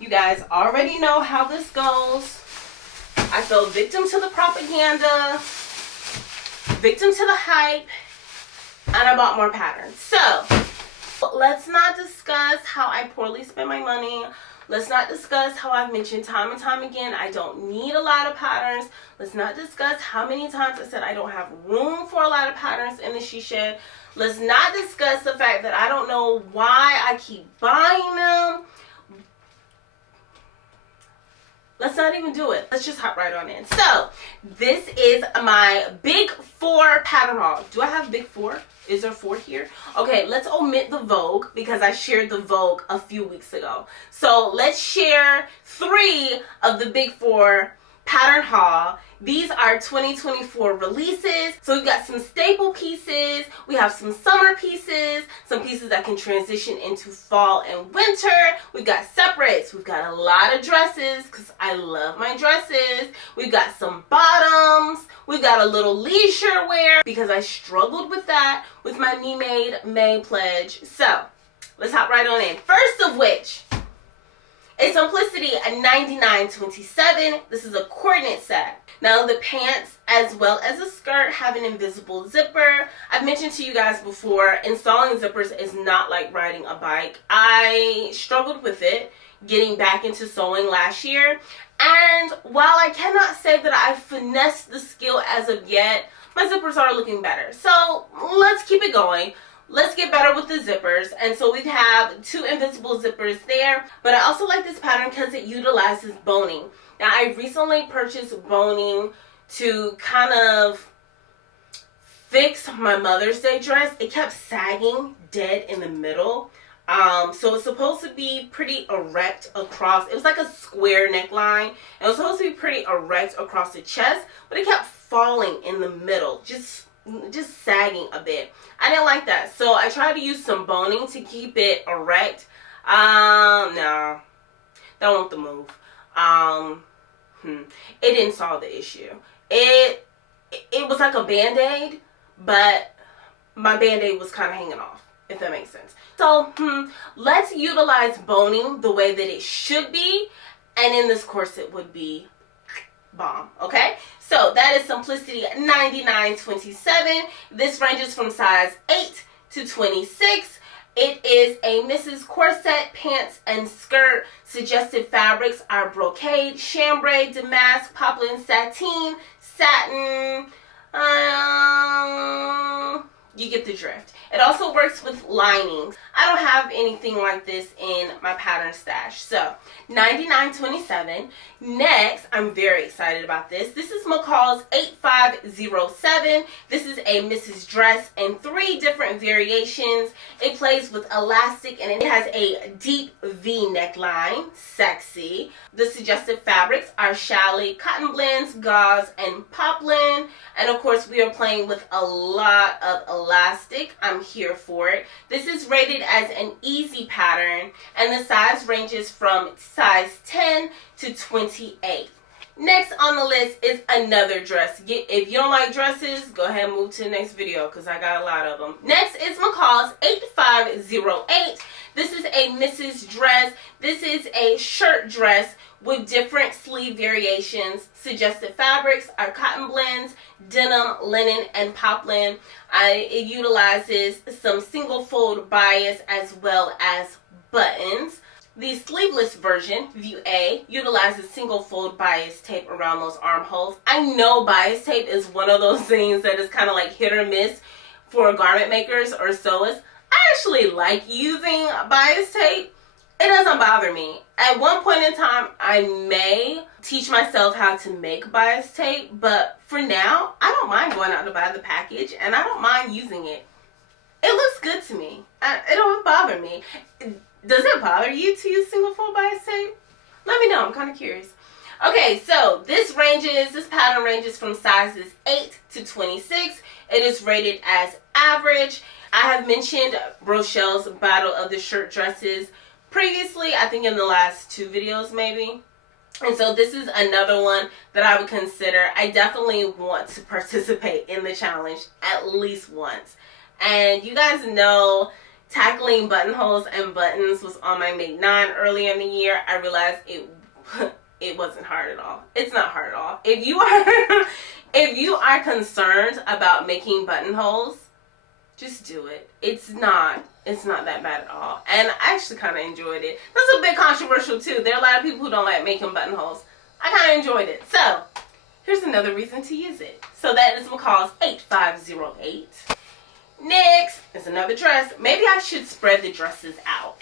You guys already know how this goes. I fell victim to the propaganda, victim to the hype, and I bought more patterns. So, let's not discuss how I poorly spend my money. Let's not discuss how I've mentioned time and time again I don't need a lot of patterns. Let's not discuss how many times I said I don't have room for a lot of patterns in the she shed. Let's not discuss the fact that I don't know why I keep buying them. Let's not even do it. Let's just hop right on in. So, this is my Big 4 pattern haul. Do I have Big 4? Is there 4 here? Okay, let's omit the Vogue because I shared the Vogue a few weeks ago. So, let's share 3 of the Big 4 pattern haul. These are 2024 releases. So we've got some staple pieces, we have some summer pieces, some pieces that can transition into fall and winter. We've got separates, we've got a lot of dresses because I love my dresses. We've got some bottoms, we've got a little leisure wear because I struggled with that with my Me Made May pledge. So let's hop right on in. First of which, it's Simplicity at $99.27. This is a coordinate set. Now the pants as well as the skirt have an invisible zipper. I've mentioned to you guys before, installing zippers is not like riding a bike. I struggled with it getting back into sewing last year. And while I cannot say that I finessed the skill as of yet, my zippers are looking better. So let's keep it going. Let's get better with the zippers. And so we have 2 invisible zippers there. But I also like this pattern because it utilizes boning. Now, I recently purchased boning to kind of fix my Mother's Day dress. It kept sagging dead in the middle. So it's supposed to be pretty erect across. It was like a square neckline. And it was supposed to be pretty erect across the chest. But it kept falling in the middle. Just sagging a bit. I didn't like that, so I tried to use some boning to keep it erect. No, that wasn't the move. It didn't solve the issue. It was like a band-aid, but my band-aid was kind of hanging off, if that makes sense. So let's utilize boning the way that it should be, and in this corset would be bomb. Okay, so that is Simplicity at $99.27. This ranges from size 8 to 26. It is a Mrs. Corset pants and skirt. Suggested fabrics are brocade, chambray, damask, poplin, sateen, satin. You get the drift. It also works with linings. I don't have anything like this in my pattern stash. So, $99.27. Next, I'm very excited about this. This is McCall's 8507. This is a Mrs. dress in 3 different variations. It plays with elastic and it has a deep V neckline. Sexy. The suggested fabrics are challis, cotton blends, gauze, and poplin. And of course, we are playing with a lot of elastic. I'm here for it. This is rated as an easy pattern, and the size ranges from size 10 to 28. Next on the list is another dress. If you don't like dresses, go ahead and move to the next video because I got a lot of them. Next is McCall's 8508. This is a Mrs. dress. This is a shirt dress with different sleeve variations. Suggested fabrics are cotton blends, denim, linen, and poplin. It utilizes some single fold bias as well as buttons. The sleeveless version, view A, utilizes single fold bias tape around those armholes. I know bias tape is one of those things that is kind of like hit or miss for garment makers or sewers. I actually like using bias tape. It doesn't bother me. At one point in time, I may teach myself how to make bias tape, but for now, I don't mind going out to buy the package, and I don't mind using it. It looks good to me. It don't bother me. Does it bother you to use single fold bias tape? Let me know. I'm kind of curious. Okay, so this pattern ranges from sizes 8 to 26. It is rated as average. I have mentioned Rochelle's Battle of the Shirt Dresses previously, I think in the last 2 videos maybe. And so this is another one that I would consider. I definitely want to participate in the challenge at least once. And you guys know tackling buttonholes and buttons was on my Make 9 earlier in the year, I realized it wasn't hard at all. It's not hard at all. If you are if you are concerned about making buttonholes, just do it. It's not that bad at all. And I actually kind of enjoyed it. That's a bit controversial too. There are a lot of people who don't like making buttonholes. I kind of enjoyed it. So, here's another reason to use it. So that is McCall's 8508. Next is another dress. Maybe I should spread the dresses out.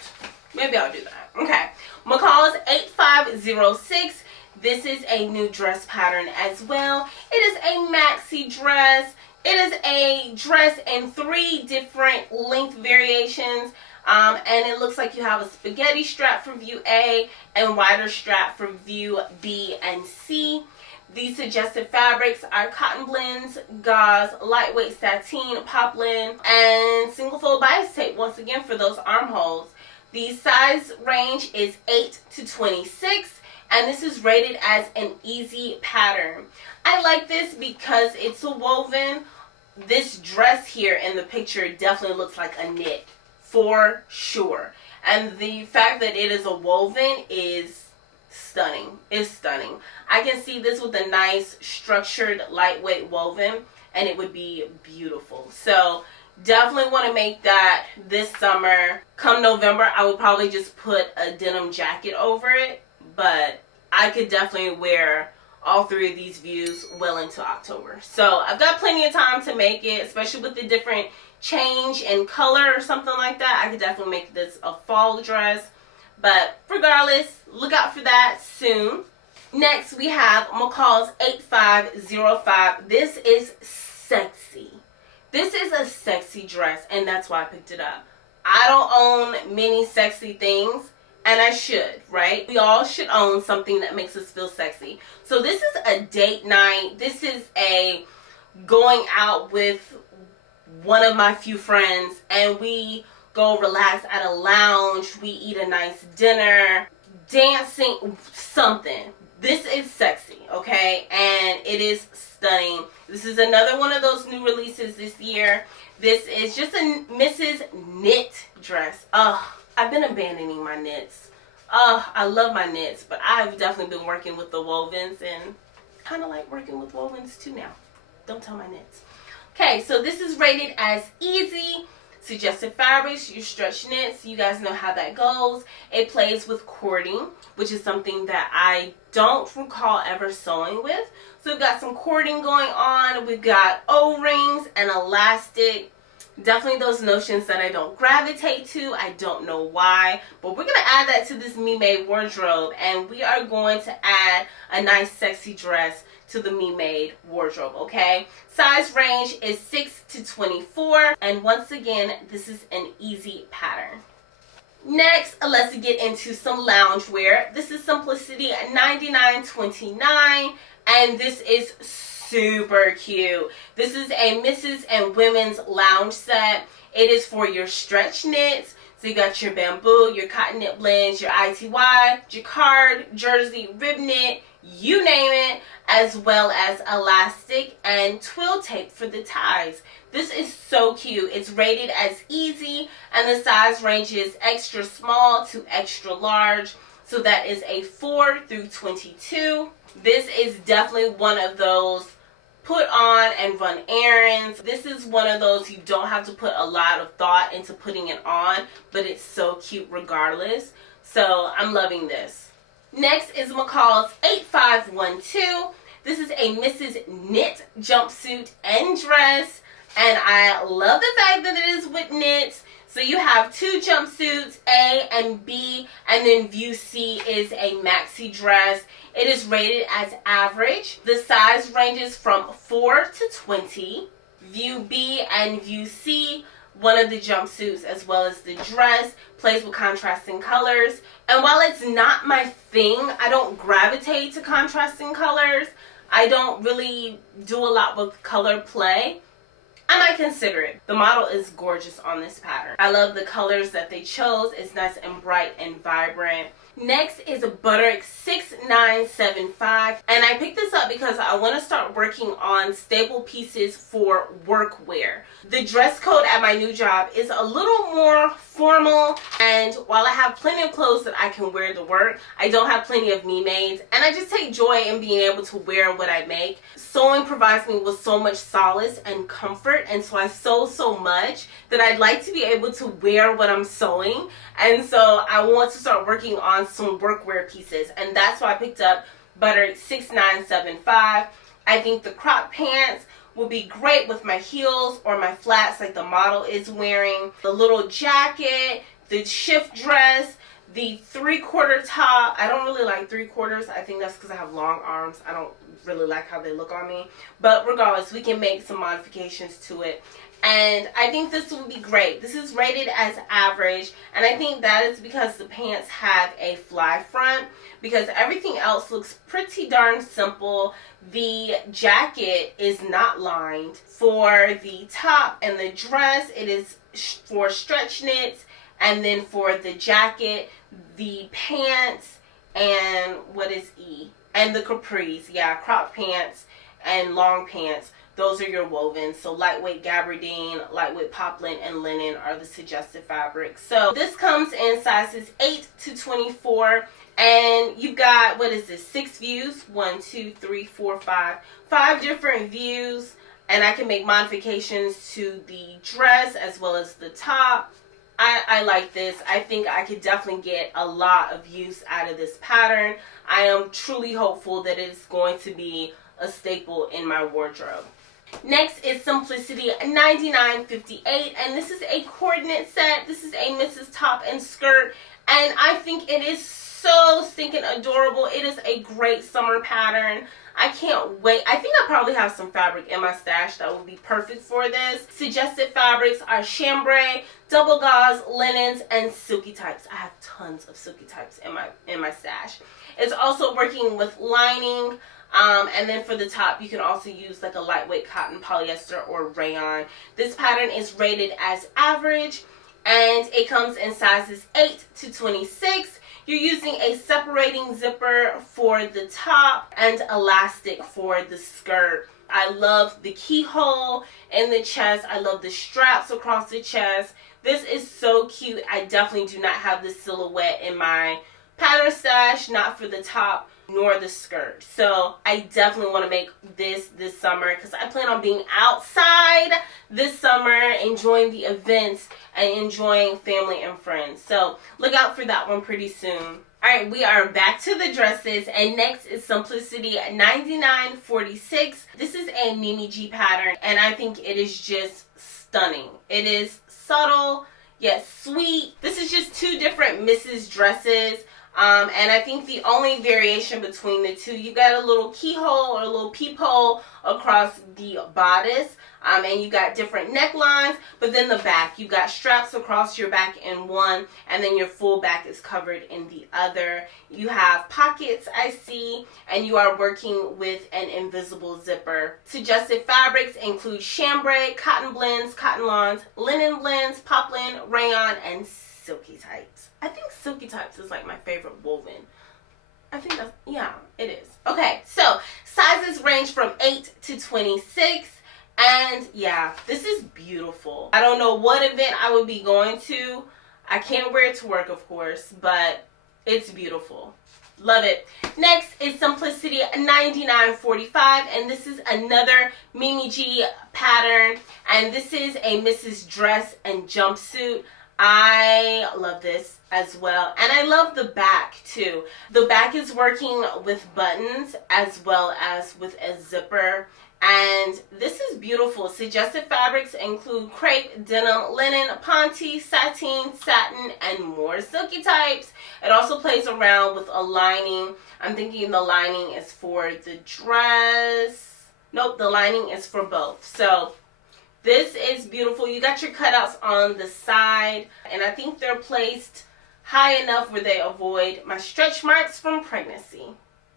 Maybe I'll do that. Okay. McCall's 8506. This is a new dress pattern as well. It is a maxi dress. It is a dress in 3 different length variations. And it looks like you have a spaghetti strap for view A and wider strap for view B and C. These suggested fabrics are cotton blends, gauze, lightweight sateen, poplin, and single fold bias tape once again for those armholes. The size range is 8 to 26, and this is rated as an easy pattern. I like this because it's a woven. This dress here in the picture definitely looks like a knit, for sure. And the fact that it is a woven is stunning. It's stunning. I can see this with a nice structured lightweight woven, and it would be beautiful. So definitely want to make that this summer. Come November, I would probably just put a denim jacket over it, but I could definitely wear all 3 of these views well into October. So I've got plenty of time to make it, especially with the different change in color or something like that. I could definitely make this a fall dress. But regardless, look out for that soon. Next, we have McCall's 8505. This is sexy. This is a sexy dress, and that's why I picked it up. I don't own many sexy things, and I should, right? We all should own something that makes us feel sexy. So this is a date night. This is a going out with one of my few friends, and we go relax at a lounge, we eat a nice dinner, dancing, something. This is sexy, okay? And it is stunning. This is another one of those new releases this year. This is just a Mrs. Knit dress. I've been abandoning my knits. I love my knits, but I've definitely been working with the wovens, and kind of like working with wovens too now. Don't tell my knits. Okay, so this is rated as easy. Suggested fabrics, your stretch knits, you guys know how that goes. It plays with cording, which is something that I don't recall ever sewing with. So we've got some cording going on. We've got O-rings and elastic. Definitely those notions that I don't gravitate to. I don't know why. But we're going to add that to this Me Made wardrobe. And we are going to add a nice sexy dress to the Me Made wardrobe, okay? Size range is 6 to 24. And once again, this is an easy pattern. Next, let's get into some loungewear. This is Simplicity $99.29. And this is super cute. This is a Mrs. and Women's lounge set. It is for your stretch knits. So you got your bamboo, your cotton knit blends, your ITY, jacquard, jersey, rib knit, you name it, as well as elastic and twill tape for the ties. This is so cute. It's rated as easy, and the size ranges extra small to extra large. So that is a 4 through 22. This is definitely one of those put on and run errands. This is one of those you don't have to put a lot of thought into putting it on, but it's so cute regardless. So I'm loving this. Next is McCall's 8512. This is a Mrs. Knit jumpsuit and dress, and I love the fact that it is with knits. So you have 2 jumpsuits, A and B, and then view C is a maxi dress. It is rated as average. The size ranges from 4 to 20. View B and view C, one of the jumpsuits as well as the dress, plays with contrasting colors. And while it's not my thing, I don't gravitate to contrasting colors. I don't really do a lot with color play. I might consider it. The model is gorgeous on this pattern. I love the colors that they chose. It's nice and bright and vibrant. Next is a Butterick $6.99 6975, and I picked this up because I want to start working on staple pieces for workwear. The dress code at my new job is a little more formal, and while I have plenty of clothes that I can wear to work, I don't have plenty of me-mades, and I just take joy in being able to wear what I make. Sewing provides me with so much solace and comfort, and so I sew so much that I'd like to be able to wear what I'm sewing, and so I want to start working on some workwear pieces, and that's why I picked up Butterick 6975. I think the crop pants will be great with my heels or my flats like the model is wearing. The little jacket, the shift dress, the 3/4 top. I don't really like 3/4. I think that's because I have long arms. I don't really like how they look on me. But regardless, we can make some modifications to it. And I think this will be great. This is rated as average, and I think that is because the pants have a fly front, because everything else looks pretty darn simple. The jacket is not lined. For the top and the dress, it is for stretch knits, and then for the jacket, the pants, and what is E? And the capris, yeah, crop pants and long pants. Those are your wovens. So lightweight gabardine, lightweight poplin, and linen are the suggested fabrics. So this comes in sizes 8 to 24. And you've got, what is this, 6 views? 1, 2, 3, 4, 5. 5 different views. And I can make modifications to the dress as well as the top. I like this. I think I could definitely get a lot of use out of this pattern. I am truly hopeful that it's going to be a staple in my wardrobe. Next is Simplicity 9958, and this is a coordinate set. This is a Mrs. top and skirt, and I think it is so stinking adorable. It is a great summer pattern. I can't wait. I think I probably have some fabric in my stash that would be perfect for this. Suggested fabrics are chambray, double gauze, linens, and silky types. I have tons of silky types in my stash. It's also working with lining. And then for the top, you can also use like a lightweight cotton, polyester, or rayon. This pattern is rated as average, and it comes in sizes 8 to 26. You're using a separating zipper for the top and elastic for the skirt. I love the keyhole in the chest. I love the straps across the chest. This is so cute. I definitely do not have this silhouette in my pattern stash, not for the top nor the skirt. So I definitely want to make this summer, because I plan on being outside this summer, enjoying the events and enjoying family and friends. So look out for that one pretty soon. Alright, we are back to the dresses, and next is Simplicity 9946. This is a Mimi G pattern, and I think it is just stunning. It is subtle yet sweet. This is just 2 different Mrs. dresses. And I think the only variation between the 2, you got a little keyhole or a little peephole across the bodice, and you got different necklines, but then the back, you got straps across your back in one, and then your full back is covered in the other. You have pockets, I see, and you are working with an invisible zipper. Suggested fabrics include chambray, cotton blends, cotton lawns, linen blends, poplin, rayon, and silky types. I think silky types is like my favorite woven. I think that's, yeah, it is. Okay, so sizes range from 8 to 26. And yeah, this is beautiful. I don't know what event I would be going to. I can't wear it to work, of course, but it's beautiful. Love it. Next is Simplicity 9945, and this is another Mimi G pattern, and this is a Mrs. dress and jumpsuit. I love this as well, and I love the back too. The back is working with buttons as well as with a zipper, and this is beautiful. Suggested fabrics include crepe, denim, linen, ponte, sateen, satin, and more silky types. It also plays around with a lining. I'm thinking the lining is for the dress. Nope, the lining is for both. So this is beautiful. You got your cutouts on the side, and I think they're placed high enough where they avoid my stretch marks from pregnancy.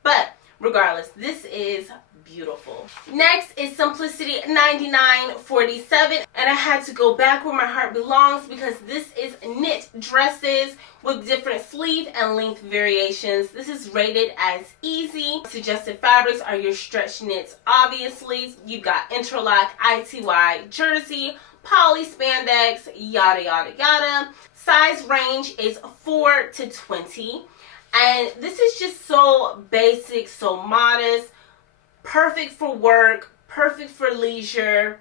But regardless, this is beautiful. Next is Simplicity 9947, and I had to go back where my heart belongs because this is knit dresses with different sleeve and length variations. This is rated as easy. Suggested fabrics are your stretch knits, obviously. You've got interlock, ITY, jersey, poly spandex, yada yada yada. Size range is 4 to 20. And this is just so basic, so modest, perfect for work, perfect for leisure.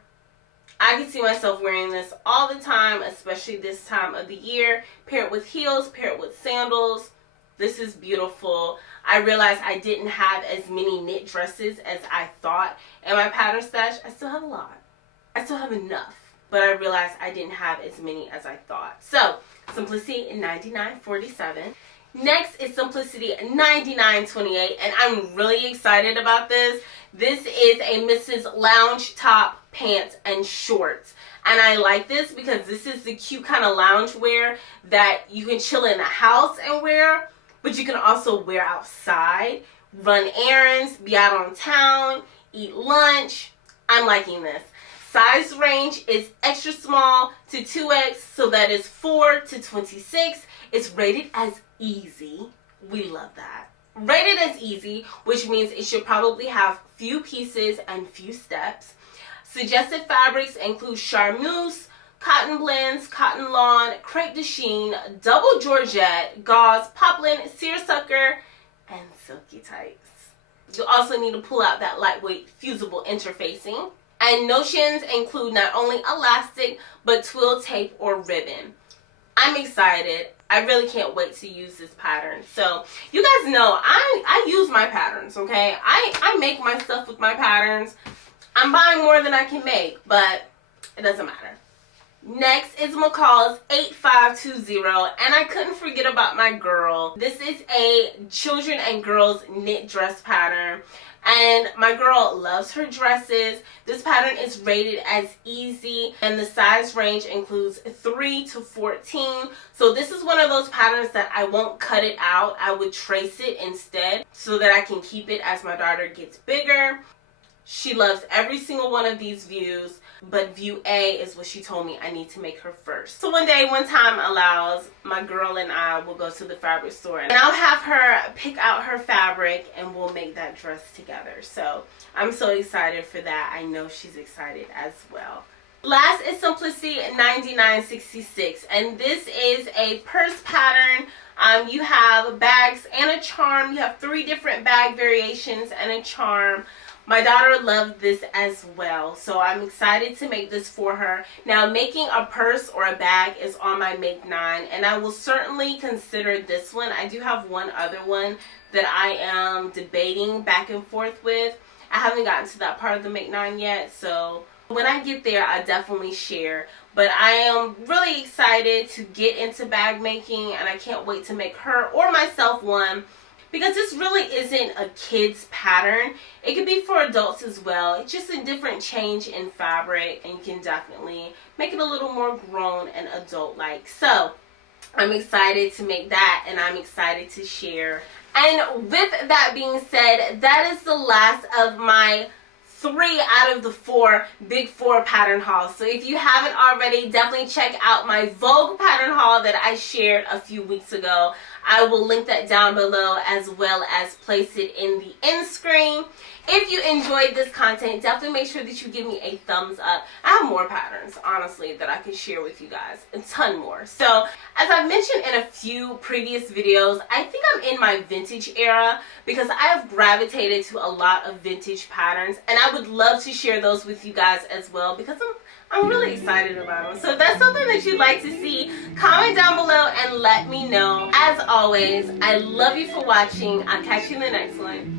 I can see myself wearing this all the time, especially this time of the year. Pair it with heels, pair it with sandals. This is beautiful. I realized I didn't have as many knit dresses as I thought in my pattern stash. I still have a lot. I still have enough. But I realized I didn't have as many as I thought. So, Simplicity in 99.47. Next is Simplicity 99.28, and I'm really excited about this. This is a Mrs. Lounge top, pants, and shorts. And I like this because this is the cute kind of lounge wear that you can chill in the house and wear, but you can also wear outside, run errands, be out on town, eat lunch. I'm liking this. Size range is extra small to 2X, so that is 4 to 26. It's rated as easy. We love that. Rated as easy, which means it should probably have few pieces and few steps. Suggested fabrics include charmeuse, cotton blends, cotton lawn, crepe de chine, double georgette, gauze, poplin, seersucker, and silky tights. You also need to pull out that lightweight fusible interfacing. And notions include not only elastic, but twill, tape, or ribbon. I'm excited. I really can't wait to use this pattern. So, you guys know, I use my patterns, okay? I make my stuff with my patterns. I'm buying more than I can make, but it doesn't matter. Next is McCall's 8520, and I couldn't forget about my girl. This is a children and girls knit dress pattern. And my girl loves her dresses. This pattern is rated as easy, and the size range includes 3 to 14. So this is one of those patterns that I won't cut it out. I would trace it instead so that I can keep it as my daughter gets bigger. She loves every single one of these views, but view A is what she told me I need to make her first. So one day, when time allows, my girl and I will go to the fabric store and I'll have her pick out her fabric and we'll make that dress together. So I'm so excited for that. I know she's excited as well. Last is Simplicity 9966, and this is a purse pattern. You have bags and a charm. You have 3 different bag variations and a charm. My daughter loved this as well, so I'm excited to make this for her. Now, making a purse or a bag is on my Make 9, and I will certainly consider this one. I do have one other one that I am debating back and forth with. I haven't gotten to that part of the Make 9 yet, so when I get there, I definitely share. But I am really excited to get into bag making, and I can't wait to make her or myself one. Because this really isn't a kid's pattern. It could be for adults as well. It's just a different change in fabric, and you can definitely make it a little more grown and adult-like. So, I'm excited to make that, and I'm excited to share. And with that being said, that is the last of my 3 out of the 4 Big 4 pattern hauls. So if you haven't already, definitely check out my Vogue pattern haul that I shared a few weeks ago. I will link that down below as well as place it in the end screen. If you enjoyed this content, definitely make sure that you give me a thumbs up. I have more patterns, honestly, that I can share with you guys. A ton more. So, as I've mentioned in a few previous videos, I think I'm in my vintage era because I have gravitated to a lot of vintage patterns, and I would love to share those with you guys as well because I'm really excited about them. So if that's something that you'd like to see, comment down below and let me know. As always, I love you for watching. I'll catch you in the next one.